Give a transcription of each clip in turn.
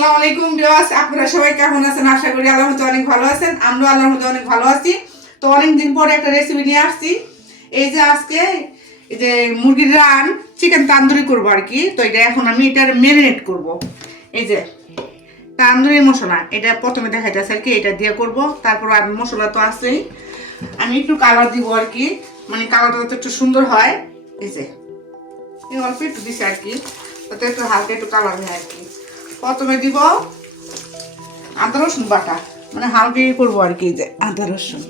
আসসালামু আলাইকুম বিয়াস আপনারা সবাই কেমন আছেন? আশা করি আল্লাহর মধ্যে অনেক ভালো আছেন। আমরা আল্লাহর মধ্যে অনেক ভালো আছি। তো অনেক দিন পরে একটা রেসিপি নিয়ে আসছি। এই যে আজকে এই যে মুরগির রান চিকেন তান্দুরি করব আর কি। তো এটা এখন আমি এটার ম্যারিনেট করব। এই যে তান্দুরি মশলা, এটা প্রথমে দেখাইতেছে আর কি, এটা দিয়ে করব। তারপর আর মশলা তো আছেই। আমি একটু কালার দিব আর কি। মানে কালারটা যাতে একটু সুন্দর হয়। এই যে, এই অল্প একটু দিছে আর কি। তাতে একটু হালকা একটু কালার হয় আর কি। প্রথমে দিব আদা রসুন বাটা। মানে হালকা করব আর কি যে আদা রসুন।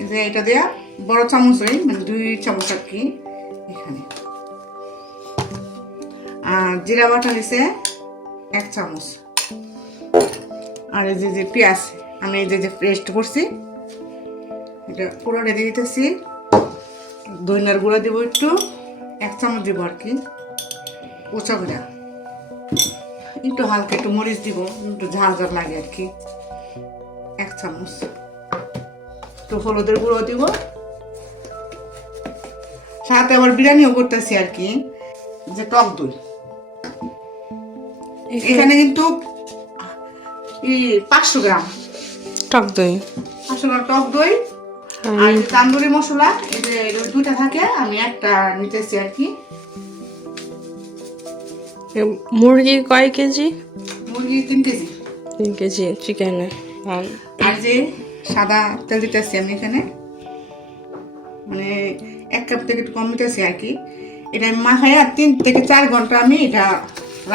এই যে এটা দেয়া বড় চামচই মানে দুই চামচ আর কি এখানে। আর জিরা বাটা দিছে এক চামচ। আর এই যে যে পেঁয়াজ, আমি এই যে যে পেস্ট করছি, এটা পুরোটা দিয়ে দিতেছি দইনার গুঁড়া দিব একটু, এক চামচ দিব আর কি। উঁচা করে একটু হালকা একটু মরিচ দিব একটু ঝাল ঝাল লাগে আর কি। এক চামচ। একটু হলুদের গুঁড়ো দিব। সাথে আবার বিরিয়ানিও করতেছি আর কি যে টক দই। এখানে কিন্তু পাঁচশো গ্রাম। টক দই। পাঁচশো গ্রাম টক দই আর তান্দুরি মশলা এই যে দুইটা থাকে আমি একটা নিতেছি আর কি। মুরগি কয় কেজি? মুরগি তিন কেজি। তিন কেজি চিকেনে আর যে সাদা তেল দিতেছি আমি এখানে মানে এক কাপ থেকে একটু কম দিতেছি আর কি। এটা আমি মাখাই আর তিন থেকে চার ঘণ্টা আমি এটা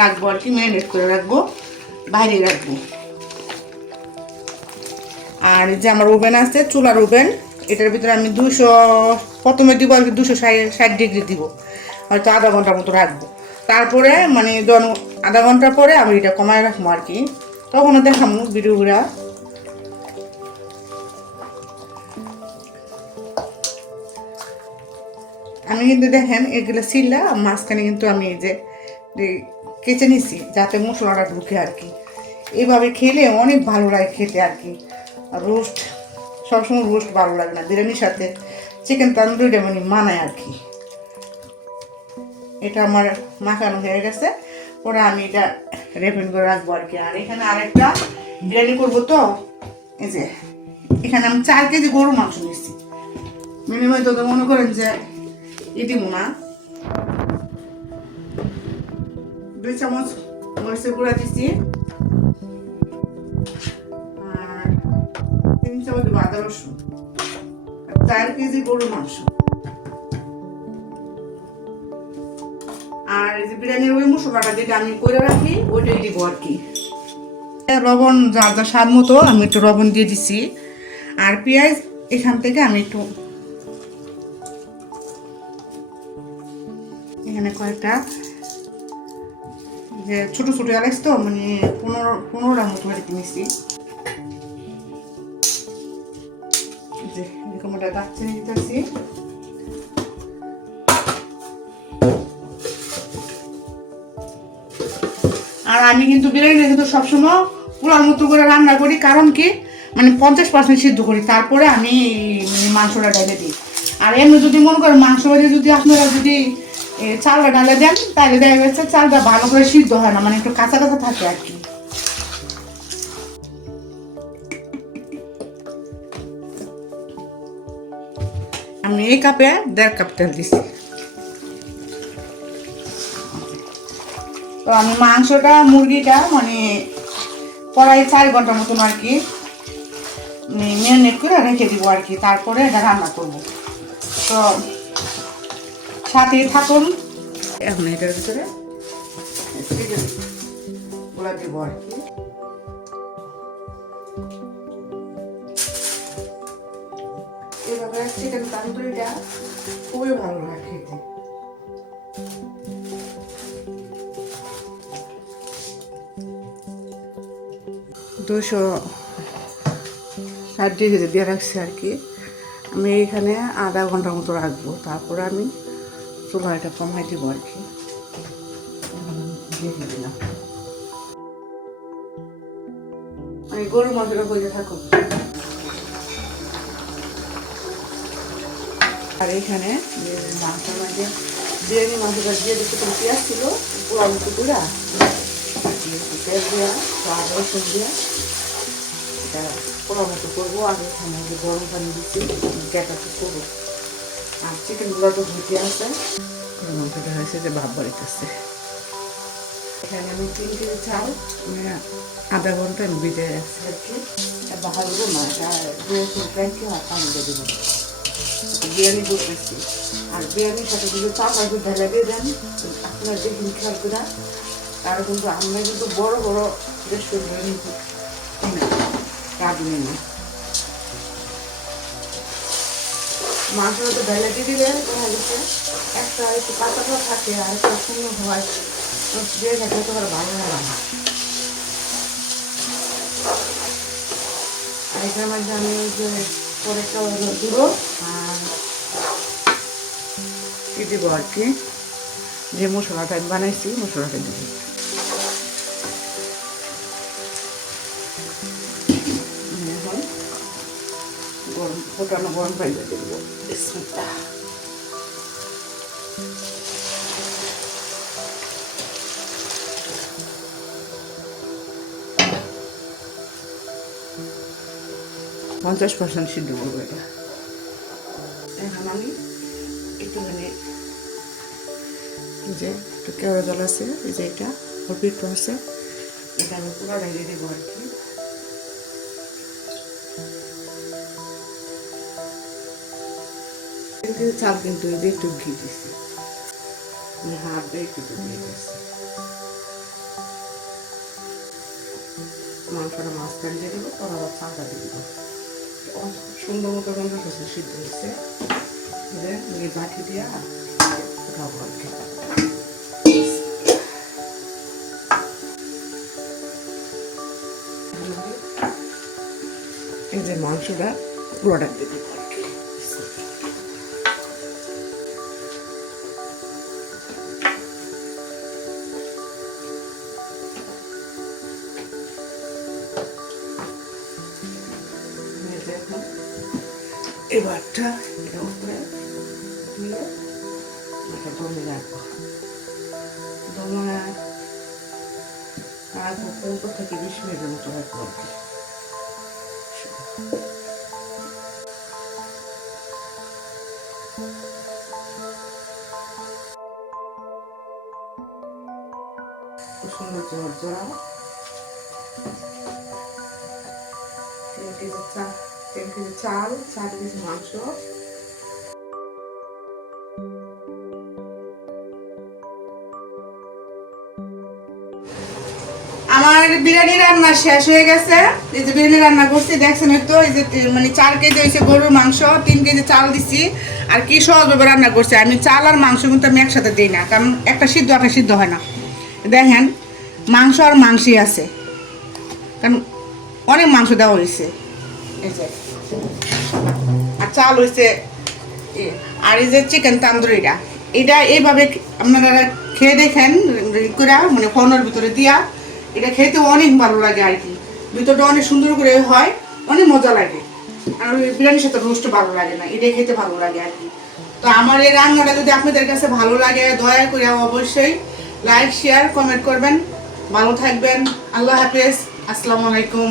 রাখব আর কি ম্যারিনেট করে রাখব বাইরে রাখব। আর যে আমার ওভেন আছে চুলার ওভেন এটার ভিতরে আমি দুশো প্রথমে দিব আর কি দুশো ষাট ডিগ্রি দিব। হয়তো আধা ঘণ্টার মতো রাখব। তারপরে মানে যখন আধা ঘণ্টা পরে আমি এটা কমায় রাখব আর কি তখনও দেখাবো ভিডিওগুলা আমি কিন্তু দেখেন এগুলো সিল্লা মাঝখানে কিন্তু আমি এই যে কেচে নিছি, যাতে মশলাটা ঢুকে আর কি। এইভাবে খেলে অনেক ভালো লাগে খেতে আর কি। রোস্ট, সবসময় রোস্ট ভালো লাগে না, বিরিয়ানির সাথে চিকেন তন্দুরিটা মানে মানায় আর কি। এটা আমার মাখানো হয়ে গেছে। ওরা আমি এটা রেপেন করে রাখব আর কি। আর এখানে আরেকটা বিরিয়ানি করব তো, এই যে, এখানে আমি চার কেজি গরু মাংস নিচ্ছি মিনিমাম তো মনে করেন যে এটি মোনা দুই চামচ মরিচের গুঁড়া দিচ্ছি আর তিন চামচ আদা রসুন। চার কেজি গরুর মাংস। আর যে বিরিয়ানির ওই মশলাটা যেটা আমি করে রাখি, ওইটাই দিব আর কি। লবণ যা যা স্বাদ মতো আমি একটু লবণ দিয়ে দিছি। আর পেঁয়াজ এখান থেকে আমি একটু এখানে কয়েকটা যে ছোট ছোট এলাচ তো মানে পনেরো পনেরোটার মতো আর কি নিছি। এরকম একটা দারচিনি দিতেছি। আমি কিন্তু বিরিয়ানি কিন্তু সবসময় পুরার মতো করে রান্না করি। কারণ কি? মানে পঞ্চাশ পার্সেন্ট সিদ্ধ করি, তারপরে আমি মানে মাংসটা ডালে দিই। আর এমনি যদি মনে করেন মাংস বাজে যদি আপনারা যদি চালটা ডালে দেন, তাহলে দেখা গেছে চালটা ভালো করে সিদ্ধ হয় না মানে একটু কাঁচা কাঁচা থাকে আর কি। আমি এই কাপে দেড় কাপ তেল দিছি। তো আমি মাংসটা, মুরগিটা মানে কড়াই চার ঘণ্টার মতন আর কি ম্যারিনেট করে রেখে দিব আর কি। তারপরে এটা রান্না করব। তো সাথেই থাকুন। এখন এটার ভিতরে আর কি। এভাবে চিকেন তান্দুরিটা খুবই ভালো লাগে খেতে। দুশো ষাট ডিগ্রি দিয়ে রাখছি আর কি। আমি এখানে আধা ঘণ্টার মতো রাখব, তারপরে আমি চুলাটা কমাই দিব আর কি। দিয়ে দিলাম। আমি গরু মাংসটা বলতে থাকো। আর এখানে মাংসের মাঝে বিরিয়ানি মাংসটা দিয়ে দিতে পেঁয়াজ ছিল দিয়ে তেল দেওয়া আর রসুন এটা পোড়া মতো করব আর এখানে যে গরম পানি দিচ্ছি গ্যাটাকে করব। আর চিকেনগুলো তো ভুতে আছে হয়েছে যে ভাব বাড়িতেছে। এখানে আমি তিন কেজি চাল মানে আধা ঘণ্টা ভিজে রাখছি। আর কি না এটা দিয়ে ট্যাঙ্কি আর পানি দিয়ে দেবো। বিরিয়ানি করতেছি। আর বিরিয়ানির সাথে কিন্তু চাপা একটু ঢেলে দিয়ে দেন আপনারা দেখুন খেয়াল করে তারা কিন্তু আমরা কিন্তু বড় বড় রেস্টুরেন্টে কিন্তু কিনা না মাংসটা তো দেখা গেছে একটা একটু পাতা পাতা থাকে আর একটা সুন্দর হয় দিয়ে থাকে তো আর ভালো হয় না। এখানে মধ্যে আমি ওই যে পরে গুঁড়ো আর কি দিব আর কি। যে মশলাটা বানাইছি, মশলাটা দিব। ফোটানো গরম পানি দিয়ে দেবো বিসমিল্লাহ। পঞ্চাশ পার্সেন্ট সিদ্ধ করব এটা এখন আমি একটুখানি যে একটু কেওড়া জল আছে এই যে এটা অল্প আছে এটা আমি পুরোটাই দিয়ে দেবো আর কি কিন্তু চাল কিন্তু এই যে একটু ঘি দিছি। আমি হাত দিয়ে একটু দিয়ে দিচ্ছি মাংসটা মাঝখানে দিয়ে দেবো, পর আবার চালটা দিয়ে দেবো। সুন্দর মতো গন্ধ করছে, সিদ্ধ এই বাটি দিয়ে খাব আর কি এই যে মাংসটা পুরোটা দিয়ে দেবো। এবারটা এটা উপরে দিয়ে এটা দমে রাখব। দমে রাখব। পনেরো থেকে বিশ মিনিটের মতো রাখব আর কি। সুন্দর জোর জোড়া তিন কেজি চাল তিন চাল, চার কেজি মাংস। আমার বিরিয়ানি রান্না শেষ হয়ে গেছে। এই যে বিরিয়ানি রান্না করছি, দেখছেন তো এই যে মানে চার কেজি হয়েছে গরুর মাংস, তিন কেজি চাল দিছি। আর কি সহজভাবে রান্না করছি, আমি চাল আর মাংস কিন্তু আমি একসাথে দিই না, কারণ একটা সিদ্ধ একটা সিদ্ধ হয় না। দেখেন, মাংস আর মাংসই আছে, কারণ অনেক মাংস দেওয়া হয়েছে। এই যে আর চাল হয়েছে আর এই যে চিকেন তান্দুরিটা এটা এইভাবে আপনারা খেয়ে দেখেন করে মানে ফোনের ভিতরে দিয়া, এটা খেতে অনেক ভালো লাগে আর কি। ভিতরটা অনেক সুন্দর করে হয়, অনেক মজা লাগে। আর বিরিয়ানির সাথে রোস্ট ভালো লাগে না এটা খেতে ভালো লাগে আর কি। তো আমার এই রান্নাটা যদি আপনাদের কাছে ভালো লাগে, দয়া করে অবশ্যই লাইক শেয়ার কমেন্ট করবেন। ভালো থাকবেন। আল্লাহ হাফেজ। আসসালামু আলাইকুম।